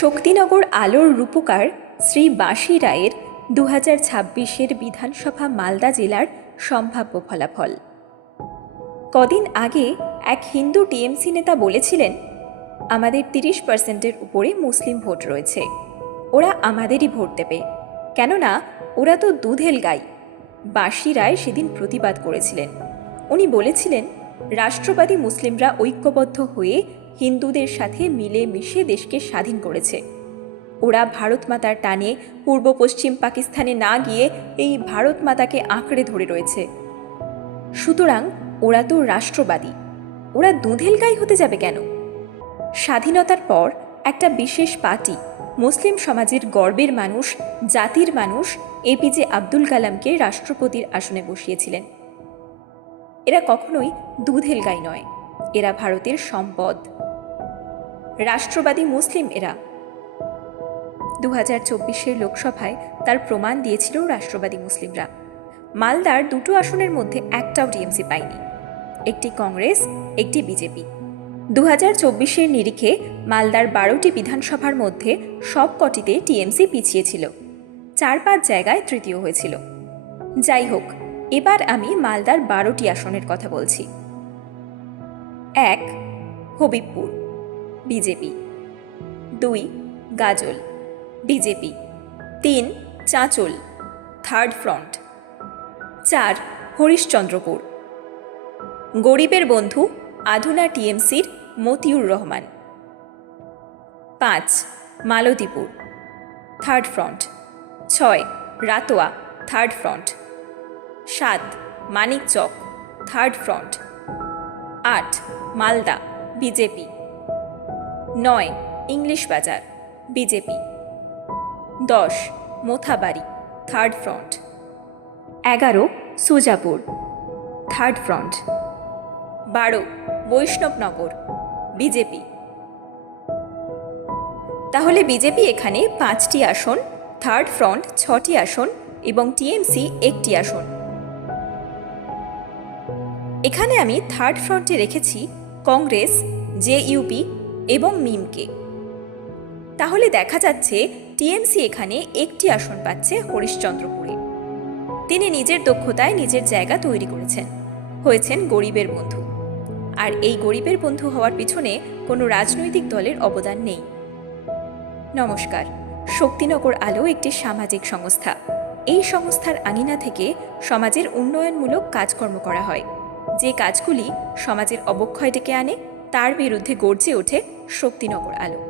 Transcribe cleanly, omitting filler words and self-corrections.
শক্তিনগর আলোর রূপকার শ্রী বাঁশি রায়ের 2026-এর বিধানসভা মালদা জেলার সম্ভাব্য ফলাফল। কদিন আগে এক হিন্দু টিএমসি নেতা বলেছিলেন, আমাদের 30%-এর উপরে মুসলিম ভোট রয়েছে, ওরা আমাদেরই ভোট দেবে, কেননা ওরা তো দুধেল গাই। বাঁশি রায় সেদিন প্রতিবাদ করেছিলেন। উনি বলেছিলেন, রাষ্ট্রবাদী মুসলিমরা ঐক্যবদ্ধ হয়ে হিন্দুদের সাথে মিলে মিশে দেশকে স্বাধীন করেছে। ওরা ভারত মাতার টানে পূর্ব পশ্চিম পাকিস্তানে না গিয়ে এই ভারত মাতাকে আঁকড়ে ধরে রয়েছে। সুতরাং ওরা তো রাষ্ট্রবাদী, ওরা দুধেল গাই হতে যাবে কেন? স্বাধীনতার পর একটা বিশেষ পার্টি মুসলিম সমাজের গর্বের মানুষ, জাতির মানুষ এপিজে আব্দুল কালামকে রাষ্ট্রপতির আসনে বসিয়েছিলেন। এরা কখনোই দুধেল গাই নয়, এরা ভারতের সম্পদ, রাষ্ট্রবাদী মুসলিম। এরা 2024-এর লোকসভায় তার প্রমাণ দিয়েছিল রাষ্ট্রবাদী মুসলিমরা। মালদার দুটো আসনের মধ্যে একটাও টিএমসি পায়নি, একটি কংগ্রেস, একটি বিজেপি। 2024-এর নিরিখে মালদার 12টি বিধানসভার মধ্যে সবকটিতে টিএমসি পিছিয়ে ছিল, 4-5 জায়গায় তৃতীয় হয়েছিল। যাই হোক, এবার আমি মালদার 12টি আসনের কথা বলছি। 1 Habibpur, BJP. 2 Gajol, BJP. 3 Chanchal, third front. 4 Harishchandrapur, গরিবের বন্ধু আধুনা টিএমসির Motiur Rahman. 5 Malatipur, third front. 6 Ratua, third front. 7 Manikchak, third front. 8 Malda, BJP. 9 English Bazar, BJP. 10 Mothabari, third front. 11 Sujapur, third front. 12 Baishnabnagar, BJP. তাহলে বিজেপি এখানে 5টি আসন, থার্ড ফ্রন্ট 6টি আসন এবং টিএমসি 1টি আসন। এখানে আমি থার্ড ফ্রন্টে রেখেছি কংগ্রেস, জেইউপি এবং মিমকে। তাহলে দেখা যাচ্ছে টিএমসি এখানে 1টি আসন পাচ্ছে হরিশ্চন্দ্রপুরে। তিনি নিজের দক্ষতায় নিজের জায়গা তৈরি করেছেন, হয়েছেন গরিবের বন্ধু। আর এই গরিবের বন্ধু হওয়ার পিছনে কোনো রাজনৈতিক দলের অবদান নেই। নমস্কার, শক্তিনগর আলো একটি সামাজিক সংস্থা। এই সংস্থার আঙিনা থেকে সমাজের উন্নয়নমূলক কাজকর্ম করা হয়। যে কাজগুলি সমাজের অবক্ষয় ডেকে আনে, তার বিরুদ্ধে গর্জে ওঠে শক্তিনগর আলো।